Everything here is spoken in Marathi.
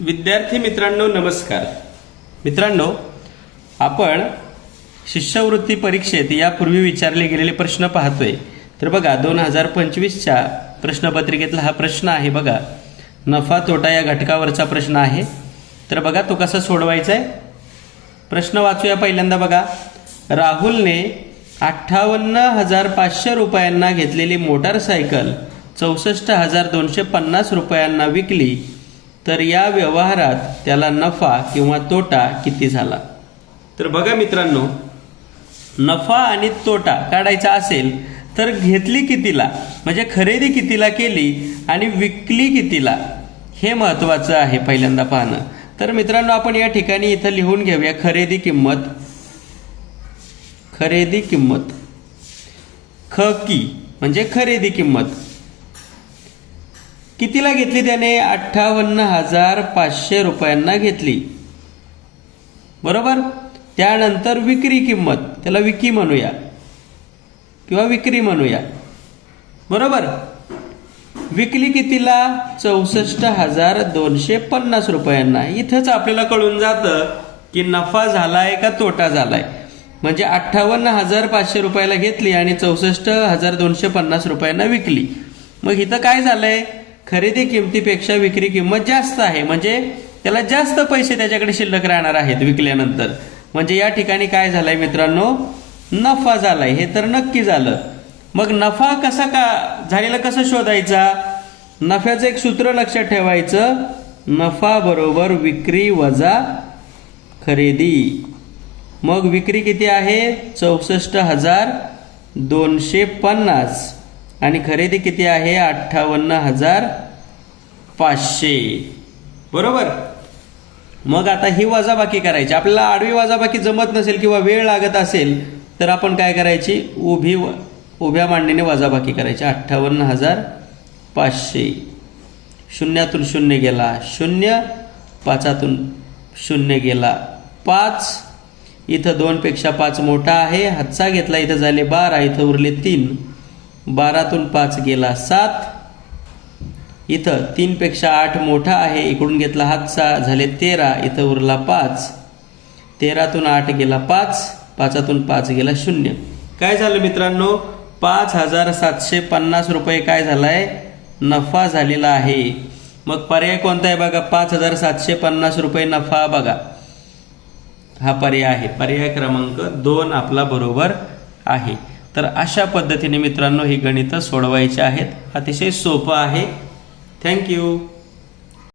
विद्यार्थी मित्रांनो नमस्कार. मित्रांनो आपण शिष्यवृत्ती परीक्षेत यापूर्वी विचारले गेलेले प्रश्न पाहतोय. तर बघा दोन हजार पंचवीसच्या प्रश्नपत्रिकेतला हा प्रश्न आहे बघा. नफा तोटा या घटकावरचा प्रश्न आहे. तर बघा तो कसा सोडवायचा आहे प्रश्न वाचूया पहिल्यांदा बघा. राहुलने अठ्ठावन्न हजार पाचशे रुपयांना घेतलेली मोटारसायकल चौसष्ट हजार दोनशे पन्नास रुपयांना विकली. तर या व्यवहारात त्याला नफा किंवा तोटा किती झाला? तर बघा मित्रांनो नफा आणि तोटा काढायचा असेल तर घेतली कितीला? म्हणजे खरेदी कितीला केली आणि विकली कितीला? हे महत्त्वाचं आहे पहिल्यांदा पाहणं. तर मित्रांनो आपण या ठिकाणी इथं लिहून घेऊया खरेदी किंमत. खरेदी किंमत. ख की म्हणजे खरेदी किंमत. कितीला घेतली त्याने? अठ्ठावन्न हजार पाचशे रुपयांना घेतली. बरोबर? त्यानंतर विक्री किंमत त्याला विकी म्हणूया. किंवा विक्री म्हणूया. बरोबर? विकली कितीला? चौसष्ट हजार दोनशे पन्नास रुपयांना. इथंच आपल्याला कळून जातं की नफा झालाय का तोटा झालाय. म्हणजे अठ्ठावन्न हजार पाचशे रुपयाला घेतली आणि चौसष्ट हजार दोनशे पन्नास रुपयांना विकली. मग इथं काय झालंय? खरेदी किमतीपेक्षा विक्री किंमत जास्त आहे. म्हणजे त्याला जास्त पैसे त्याच्याकडे शिल्लक राहणार आहेत विकल्यानंतर. म्हणजे या ठिकाणी काय झालंय मित्रांनो? नफा झालाय. हे तर नक्की झालं. मग नफा कसा का झालेला कसं शोधायचा? नफ्याचं एक सूत्र लक्षात ठेवायचं. नफा बरोबर विक्री वजा खरेदी. मग विक्री किती आहे? चौसष्ट हजार दोनशे पन्नास. आणि खरेदी किती आहे? अठ्ठावन्न हजार पाचशे. बरोबर? मग आता ही वजाबाकी करायची. आपल्याला आडवी वजाबाकी जमत नसेल किंवा वेळ लागत असेल तर आपण काय करायची? उभी उभ्या मांडणीने वजाबाकी करायची. अठ्ठावन्न हजार पाचशे. शून्यातून शून्य गेला. शून्य पाचातून शून्य गेला. पाच. इथं दोनपेक्षा पाच मोठा आहे. हातचा घेतला इथं झाले बारा. इथं उरले तीन. बारातून पाच गेला सात. इथं तीनपेक्षा आठ मोठा आहे. इकडून घेतला हातचा झाले तेरा. इथं उरला पाच. तेरातून आठ गेला पाच. पाचातून पाच गेला शून्य. काय झालं मित्रांनो? पाच हजार सातशे पन्नास रुपये काय झालाय? नफा झालेला आहे. मग पर्याय कोणता आहे बघा? पाच हजार सातशे पन्नास रुपये नफा बघा. हा पर्याय आहे. पर्याय क्रमांक दोन आपला बरोबर आहे. तर अशा पद्धतीने मित्रांनो ही गणितं सोडवायची आहेत. अतिशय सोपं आहे. थँक्यू